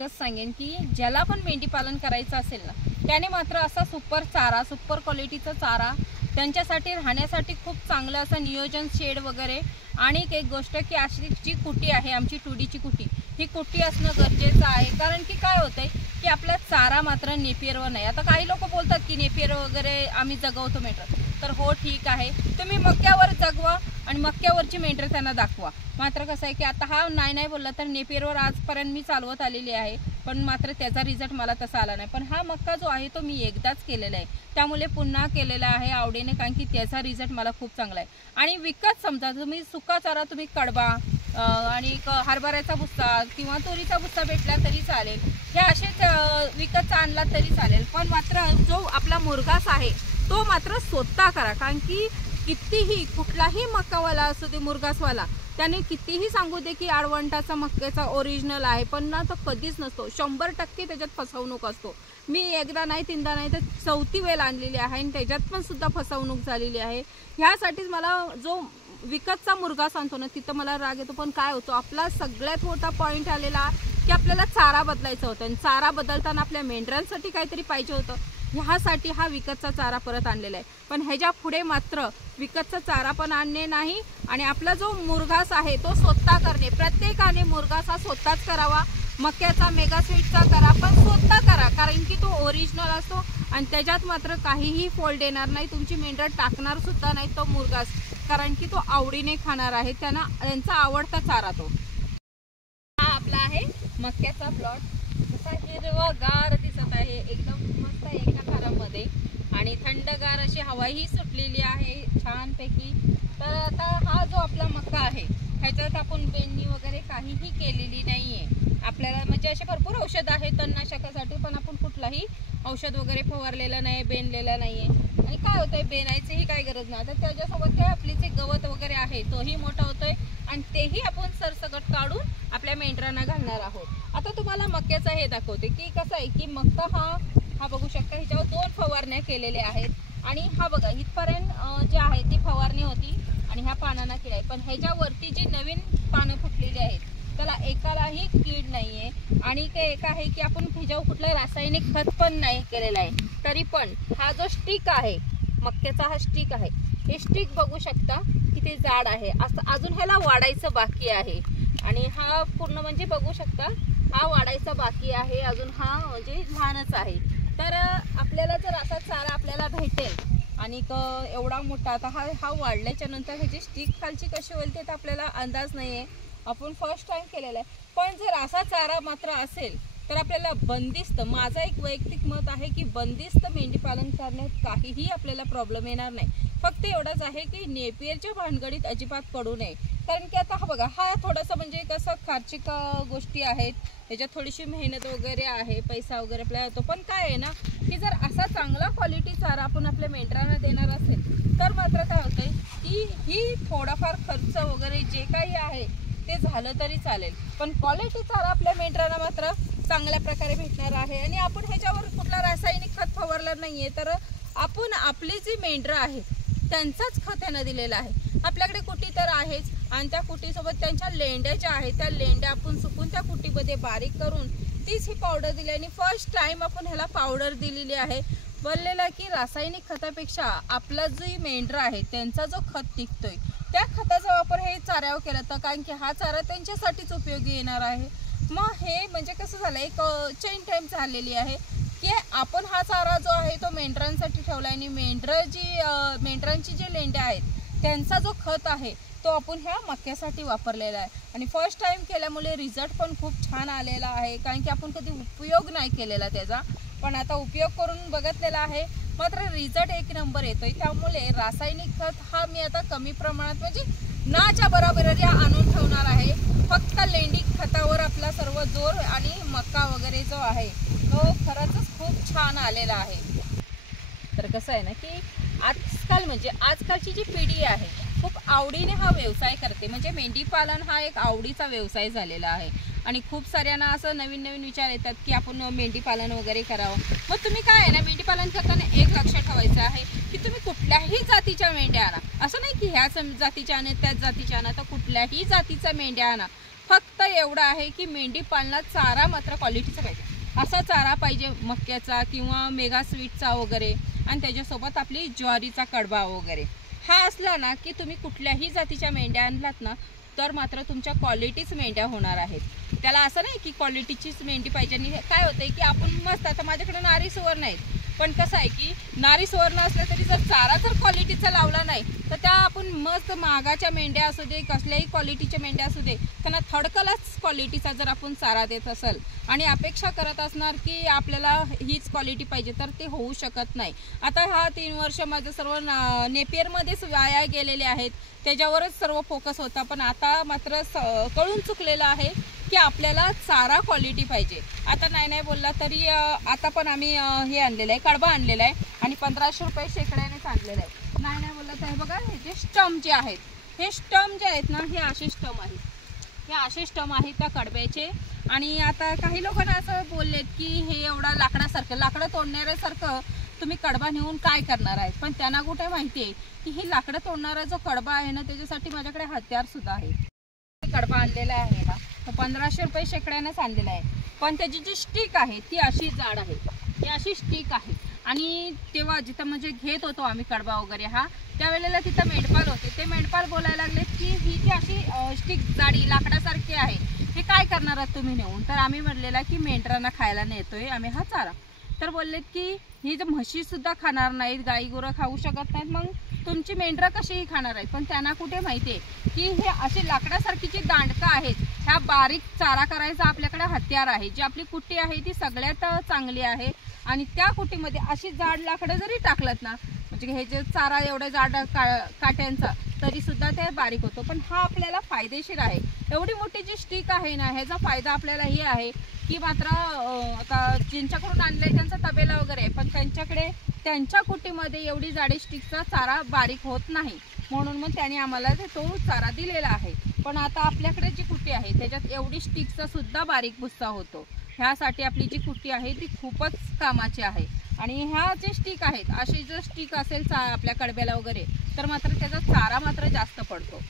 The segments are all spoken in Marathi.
सांगेन की ज्याला पण मेंढी पालन करायचं असेल ना त्याने मात्र असा सुपर चारा, सुपर क्वालिटीचा चारा, त्यांच्यासाठी राहण्यासाठी खूप चांगलं असं नियोजन, शेड वगैरे, आणि एक गोष्ट की अशी जी कुटी आहे आमची टुडीची कुटी, ही कुटी असणं गरजेचं आहे. कारण की काय होतंय की आपला चारा मात्र नेपियरवर नाही. आता काही लोक बोलतात की नेपियर वगैरे आम्ही जगवतो मेंढर, तर हो ठीक आहे, तुम्ही मक्यावर जगवा आणि मक्यावरची मेंढर त्यांना दाखवा. मात्र कसं आहे की आता हा नाही बोलला तर नेपियरवर आजपर्यंत मी चालवत आलेली आहे, पण मात्र त्याचा रिझल्ट मला तसा आला नाही. पण हा मक्का जो आहे तो मी एकदाच केलेला आहे, त्यामुळे पुन्हा केलेला आहे आवडीने, कारण की त्याचा रिझल्ट मला खूप चांगला आहे. आणि विकत समजा तुम्ही सुका चारा, तुम्ही कडबा आणि हरभऱ्याचा भुस्सा किंवा तुरीचा भुस्सा भेटला तरी चालेल, हे असेच विकत आणला तरी चालेल. पण मात्र जो आपला मुरघास आहे तो मात्र स्वतः करा. कारण की कितीही कुठलाही मक्कावाला असू दे, मुरघासवाला, त्याने कितीही सांगू दे की आडवंटाचा मक्याचा ओरिजिनल आहे, पण ना तो कधीच नसतो. 100% त्याच्यात फसवणूक असतो. मी एकदा नाही, तीनदा नाही, तर 4थी वेळ आणलेली आहे आणि त्याच्यात पण सुद्धा फसवणूक झालेली आहे. ह्यासाठीच मला जो विकतचा मुरघास आणतो ना तिथं मला राग येतो. पण काय होतं, आपला सगळ्यात मोठा पॉईंट आलेला की आपल्याला चारा बदलायचा होता, आणि चारा बदलताना आपल्या मेंढरांसाठी काहीतरी पाहिजे होतं, ह्यासाठी हा विकतचा चारा परत आणलेला आहे. पण ह्याच्या पुढे मात्र विकतचा चारा पण आणणे नाही, आणि आपला जो मुरघास आहे तो स्वतः करणे. प्रत्येकाने मुरघास हा स्वतःच करावा. मक्याचा, मेगा स्वीटचा करा, पण स्वतः करा, कारण की तो ओरिजिनल असतो आणि त्याच्यात मात्र काहीही फॉल्ट येणार नाही. तुमची मेंढर टाकणार सुद्धा नाही तो मुरघास, कारण की तो आवडीने खाणार आहे, त्यांचा आवडता चारा तो. हा आपला आहे मक्याचा प्लॉट. कसा हिरवागार दिसत आहे, एकदम मस्त एका थरामध्ये, आणि थंडगार अशी हवाही सुटलेली आहे छानपैकी. तर आता हा जो आपला मक्का आहे ह्याच्यात आपण पेरणी वगैरे काहीही केलेली नाहीये. आपल्याला म्हणजे असे भरपूर औषध आहे तणनाशकासाठी, पण आपण कुठलाही औषध वगैरे फवारलेलं नाही, बेनलेलं नाहीये. आणि काय होतंय, बेनायचीही काही गरज नाही. तर त्याच्यासोबत काय आपली जे गवत वगैरे आहे तोही मोठा होतोय, आणि तेही आपण सरसकट काढून आपल्या मेंढरांना घालणार आहोत. आता तुम्हाला मक्याचा हे दाखवते की कसं आहे की मक्का हा बघू शकता, ह्याच्यावर 2 फवारण्या केलेल्या आहेत. आणि हा बघा इथपर्यंत जे आहे ती फवारणी होती, आणि ह्या पानांना कीड आहे. पण ह्याच्यावरती जी नवीन पानं फुटलेली आहेत त्याला एकालाही कीड नाहीये. आणि ते एक आहे की आपण ह्याच्यावर कुठलं रासायनिक खत पण नाही केलेलं आहे. तरी पण हा जो स्टिक आहे मक्याचा, हा स्टिक आहे, हे स्टिक बघू शकता किती जाड आहे. असं अजून ह्याला वाढायचं बाकी आहे, आणि हा पूर्ण म्हणजे बघू शकता हा वाढायचा बाकी आहे अजून, हा म्हणजे लहानच आहे. तर आपल्याला जर असा चारा आपल्याला भेटेल आणि एवढा मोठा, आता हा वाढल्याच्या नंतर ह्याची स्टिक खालची कशी होईल ते तर आपल्याला अंदाज नाही आहे, आपण फर्स्ट टाइम केलेला आहे. पण जर असा चारा मात्र असेल तर आपल्याला बंदिस्त, माझं एक वैयक्तिक मत आहे की बंदिस्त मेंढी पालन करण्यात काहीही आपल्याला प्रॉब्लेम येणार नाही. फक्त एवढंच आहे की नेपियरच्या भानगडीत अजिबात पडू नये. कारण की आता हा बघा, हा थोडासा म्हणजे कसं खर्चिक गोष्टी आहेत, त्याच्यात थोडीशी मेहनत वगैरे आहे, पैसा वगैरे आपल्याला येतो. पण काय आहे ना की जर असा चांगला क्वालिटी चारा आपण आपल्या मेंढरांना देणार असेल तर मात्र काय होतंय की ही थोडाफार खर्च वगैरे जे काही आहे ते झालं तरी चालेल, पण क्वालिटी चारा आपल्या मेंढरांना मात्र चांगल्या प्रकारे भेटणार आहे. आणि आपण ह्याच्यावर कुठला रासायनिक खत फवारलं नाहीये, तर आपण आपली जी मेंढरं आहेत त्यांचाच खत यांना दिलेला आहे. आपल्याकडे कुटी तर आहेच, आणि त्या कुटीसोबत त्यांच्या लेंड्या ज्या आहेत त्या लेंड्या आपण सुकून त्या कुटीमध्ये बारीक करून तीच ही पावडर दिली, आणि फर्स्ट टाइम आपण ह्याला पावडर दिलेली आहे. बोललेला की रासायनिक खतापेक्षा आपला जी मेंढरं आहे त्यांचा जो खत निघतोय त्या खताचा वापर हे चाऱ्यावर केला तर, कारण की हा चारा त्यांच्यासाठीच उपयोगी येणार आहे. मग हे म्हणजे कसं झालं, एक चेन टाइम झालेली आहे की आपण हा चारा जो आहे तो मेंढरांसाठी ठेवला, आणि मेंढरांची जे लेंड्या आहेत त्यांचा जो खत आहे तो आपण ह्या मक्यासाठी वापरलेला आहे. आणि फर्स्ट टाइम केल्यामुळे रिझल्ट पण खूप छान आलेला आहे, कारण की आपण कधी उपयोग नाही केलेला त्याचा, पण आता उपयोग करून बघितलेला आहे, मात्र रिझल्ट 1 नंबर येतोय. त्यामुळे रासायनिक खत हा मी आता कमी प्रमाणात म्हणजे नाच्या बरोबरी आणून ठेवणार आहे. फक्त लेंडी खतावर आपला सर्व जोर, आणि मका वगैरे जो आहे तो खरंच खूप छान आलेला आहे. तर कसं आहे ना की आजकालची जी पिढी आहे खूप आवडीने हा व्यवसाय करते, म्हणजे मेंढी पालन हा एक आवडीचा व्यवसाय झालेला आहे. आणि खूप साऱ्यांना असं नवीन विचार येतात की आपण मेंढी पालन वगैरे करावं. मग तुम्ही काय आहे ना, मेंढी पालन करताना एक लक्ष ठेवायचं आहे की तुम्ही कुठल्याही जातीच्या मेंढ्या आणा. असं नाही की ह्याच जातीच्या आणा त्याच जातीच्या आणा, तर कुठल्याही जातीच्या मेंढ्या आणा, फक्त एवढं आहे की मेंढी पालनात चारा मात्र क्वालिटीचा पाहिजे. असा चारा पाहिजे मक्याचा किंवा मेगा स्वीटचा वगैरे, आणि त्याच्यासोबत आपली ज्वारीचा कडबा वगैरे. हा असला ना की तुम्ही कुठल्याही जातीच्या मेंढ्या आणलात ना तर मात्र तुमच्या क्वालिटीच मेंढ्या होणार आहेत. त्याला असं नाही की क्वालिटीचीच मेंढी पाहिजे. आणि काय होतंय की आपण मस्त, आता माझ्याकडे नारी सुवर्ण आहेत, पण कसं आहे की नारी सुवर्ण असलं तरी जर चारा जर क्वालिटीचा लावला नाही तर त्या आपण मस्त महागाच्या मेंढ्या असू दे, कसल्याही क्वालिटीच्या मेंढ्या असू दे, त्यांना थर्ड क्लास क्वालिटीचा जर आपण चारा देत असेल आणि अपेक्षा करत असणार की आपल्याला हीच क्वालिटी पाहिजे तर ते होऊ शकत नाही. आता हा 3 वर्ष माझं सर्व नेपियरमध्येच वाया गेलेले आहेत, त्याच्यावरच सर्व फोकस होता. पण आता मात्र कळून चुकलेलं आहे की आपल्याला चारा क्वालिटी पाहिजे. आता नाही बोलला तरी आता पण आम्ही हे आणलेलं आहे, कडबा आणलेला आहे आणि 1500 रुपये शेकड्यानेच आणलेलं आहे. नाही बोलला तर हे बघा, हे जे स्टम जे आहेत, हे स्टम जे आहेत ना, हे असे स्टम आहेत, हे असे स्टम आहेत त्या कडब्याचे. आणि आता काही लोकांना असं बोललेत की हे एवढा लाकडं तोडणाऱ्यासारखं तुम्ही कडबा नेऊन काय करणार आहेत. पण त्यांना कुठे माहिती आहे की ही लाकडं तोडणारा जो कडबा आहे ना, त्याच्यासाठी माझ्याकडे हत्यार सुद्धा आहे. कडबा आणलेला आहे ना, तर 1500 रुपये शेकड्यानेच आणलेला आहे. पण त्याची जी स्टिक आहे ती अशी जाड आहे, ही अशी स्टिक आहे. आणि तेव्हा जिथं म्हणजे घेत होतो आम्ही कडबा वगैरे हा, त्यावेळेला तिथं मेंढपाल होते, ते मेंढपाल बोलायला लागले की ही जी अशी स्टिक जाडी लाकडासारखी आहे, हे काय करणार आहात तुम्ही नेऊन. तर आम्ही म्हणलेला की मेंढरांना खायला नेतोय आम्ही हा चारा. तर बोललेत की ही जी म्हशीसुद्धा खाणार नाहीत, गाई गुरं खाऊ शकत नाहीत, मग तुमची मेंढरं कशीही खाणार आहेत. पण त्यांना कुठे माहिती आहे की हे अशी लाकडासारखी जी दांडकं आहेत, ह्या बारीक चारा करायचा आपल्याकडे हत्यार आहे. जी आपली कुट्टी आहे ती सगळ्यात चांगली आहे. आणि त्या कुट्टीमध्ये अशी जाड लाकडं जरी टाकलत ना, म्हणजे हे जे चारा एवढ्या जाड काट्यांचा, तरी सुद्धा ते बारीक होतो. पण हा आपल्याला फायदेशीर आहे. एवढी मोठी जी स्टिक आहे ना, ह्याचा फायदा आपल्याला हे आहे की मात्र आता ज्यांच्याकडून आणलंय त्यांचा तबेला वगैरे आहे, पण त्यांच्याकडे त्यांच्या कुट्टीमध्ये एवढी जाडी स्टिकचा चारा बारीक होत नाही, म्हणून मग त्यांनी आम्हाला तो चारा दिलेला आहे. पण आता आपल्याकडे जी कुट्टी आहे त्याच्यात एवढी स्टिकचा सुद्धा बारीक भुस्सा होतो. ह्यासाठी आपली जी कुट्टी आहे ती खूपच कामाची आहे. आणि ह्या जे स्टिक आहेत, अशी जर स्टिक असेल आपल्या कडब्याला वगैरे, तर मात्र त्याचा चारा मात्र जास्त पडतो.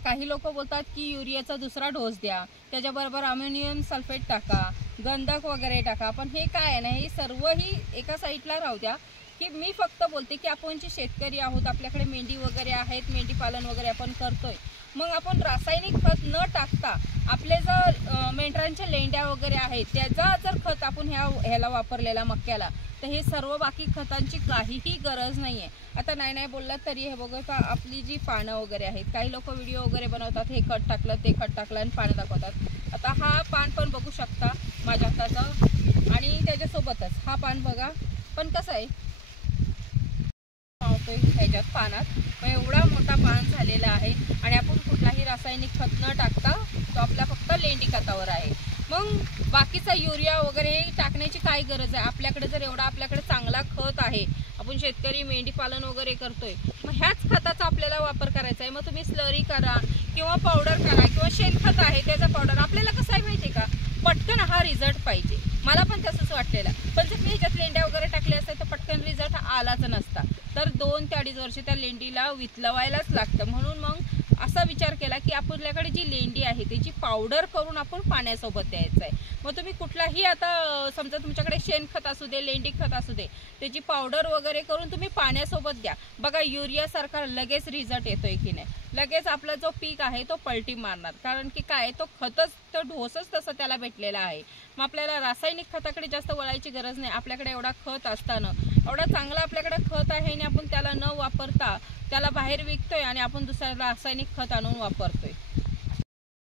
काही लोक बोलतात की युरियाचा दुसरा डोस द्या, त्याच्याबरोबर अमोनियम सल्फेट टाका, गंधक वगैरे टाका. पण हे काय आहे ना, हे सर्वही एका साईडला राहू द्या. की मी फक्त बोलते की आपण जे शेतकरी आहोत, आपल्याकडे मेंढी वगैरे आहेत, मेंढी पालन वगैरे आपण करतोय, मग आपण रासायनिक खत न टाकता आपले जर मेंढरांच्या लेंड्या वगैरे आहेत त्याचा जर खत आपण ह्याला वापरलेला मक्याला, तर हे सर्व बाकी खतांची काहीही गरज नाही आहे. आता नाही बोललात तरी हे बघा, आपली जी पानं वगैरे आहेत, काही लोक व्हिडिओ वगैरे बनवतात, हे खत टाकलं ते खत टाकलं आणि पानं दाखवतात. आता हा पान पण बघू शकता माझ्या हाताचं, आणि त्याच्यासोबतच हा पान बघा. पण कसं आहे ह्याच्यात पानात एवढा मोठा पान झालेला आहे आणि आपण कुठलाही रासायनिक खत न टाकता तो आपला फक्त लेंडी खतावर आहे. मग बाकीचा युरिया वगैरे टाकण्याची काय गरज आहे. आपल्याकडे जर एवढा आपल्याकडे चांगला खत आहे, आपण शेतकरी मेंढी पालन वगैरे करतोय, मग ह्याच खताचा आपल्याला वापर करायचा आहे. मग तुम्ही स्लरी करा किंवा पावडर करा किंवा शेणखत आहे त्याचा पावडर. आपल्याला कसं आहे माहिती आहे का, पटकन हा रिझल्ट पाहिजे. मला पण तसंच वाटलेलं. पण जर मी ह्याच्यात लेंड्या वगैरे टाकल्या असतात तर पटकन रिझल्ट आलाच नसता. तर 2 ते 2.5 वर्ष त्या लेंडीला वितलवायलाच लागतं. म्हणून मग असा विचार केला की आपल्याकडे जी लेंडी आहे त्याची पावडर करून आपण पाण्यासोबत द्यायचं आहे. मग तुम्ही कुठलाही आता समजा तुमच्याकडे शेणखत असू दे, लेंडी खत असू दे, त्याची पावडर वगैरे करून तुम्ही पाण्यासोबत द्या. बघा युरियासारखा लगेच रिझल्ट येतोय की नाही. लगेच आपला जो पीक आहे तो पलटी मारणार. कारण की काय, तो खतच, तो ढोसच तसं त्याला भेटलेला आहे. मग आपल्याला रासायनिक खताकडे जास्त वळायची गरज नाही. आपल्याकडे एवढा खत असताना, एवढा चांगला आपल्याकडे खत आहे आणि आपण त्याला न वापरता त्याला बाहेर विकतोय आणि आपण दुसऱ्या रासायनिक खत आणून वापरतोय.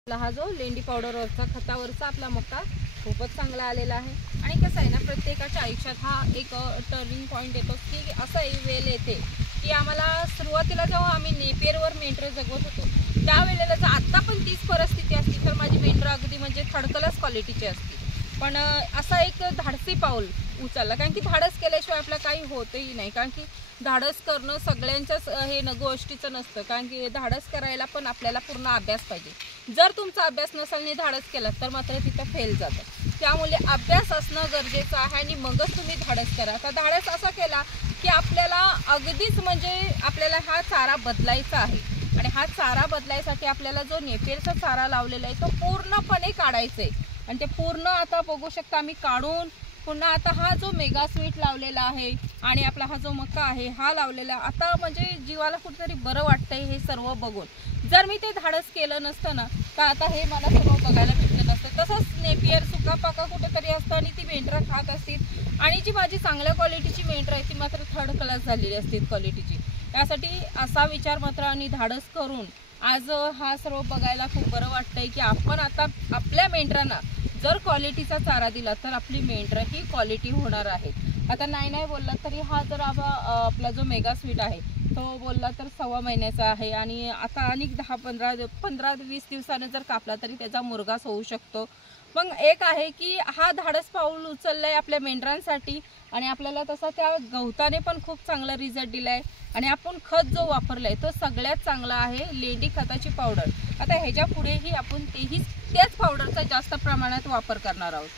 हा जो लेंडी पावडरवरचा खतावरचा आपला मका खूपच चांगला आलेला आहे. आणि कसं आहे ना, प्रत्येकाच्या आयुष्यात हा एक टर्निंग पॉईंट येतो की असं वेळ येते की आम्हाला सुरुवातीला जेव्हा आम्ही नेपियरवर मेंढरं जगवत होतो त्यावेळेला जर आत्ता पण तीच परिस्थिती असती तर माझी मेंढरं अगदी म्हणजे थर्ड क्लास क्वालिटीची असती. पण असा एक धाडसी पाऊल उचलला, कारण की धाडस केल्याशिवाय आपलं काही होतही नाही. कारण की धाडस करणं सगळ्यांच्याच हे गोष्टीचं नसतं. कारण की धाडस करायला पण आपल्याला पूर्ण अभ्यास पाहिजे. जर तुमचा अभ्यास नसेल आणि धाडस केला तर मात्र तिथं फेल जातं. त्यामुळे अभ्यास असणं गरजेचं आहे आणि मगच तुम्ही धाडस करा. तर धाडस असा केला की आपल्याला अगदीच म्हणजे आपल्याला हा चारा बदलायचा आहे. आणि हा चारा बदलायसाठी आपल्याला जो नेपियरचा चारा लावलेला आहे तो पूर्णपणे काढायचा आहे आणि ते पूर्ण आता बघू शकता आम्ही काढून पुन्हा आता हा जो मेगा स्वीट लावलेला आहे आणि आपला हा जो मका आहे हा लावलेला, आता म्हणजे जीवाला कुठेतरी बरं वाटतंय हे सर्व बघून. जर मी ते धाडस केलं नसतं ना तर आता हे मला सर्व बघायला भेटलं नसतं. तसंच नेपियर सुका पाका कुठेतरी असतं आणि ती मेंढरं खात असतील आणि जी माझी चांगल्या क्वालिटीची मेंढरं आहे ती मात्र थर्ड क्लास झालेली असते क्वालिटीची. त्यासाठी असा विचार मात्र आणि धाडस करून आज हा सर्व बघायला खूप बरं वाटतंय की आपण आता आपल्या मेंढरांना जर क्वालिटीचा चारा दिला तर आपली मेंढरं ही क्वालिटी होणार आहे. आता नाही बोलला तरी हा जर आपला जो मेगा स्वीट आहे तो बोलला तर 1.25 महिन्याचा आहे आणि आता अनेक 15-20 दिवसाने जर कापला तरी त्याचा मुरघास होऊ शकतो. मग एक आहे की हा धाडस पाऊल उचललाय आपल्या मेंढरांसाठी आणि आपल्याला तसा त्या गवताने पण खूप चांगला रिझल्ट दिलाय आणि आपण खत जो वापरलाय तो सगळ्यात चांगला आहे, लेंडी खताची पावडर. आता ह्याच्या पुढेही आपण त्याच पावडरचा जास्त प्रमाणात वापर करणार आहोत.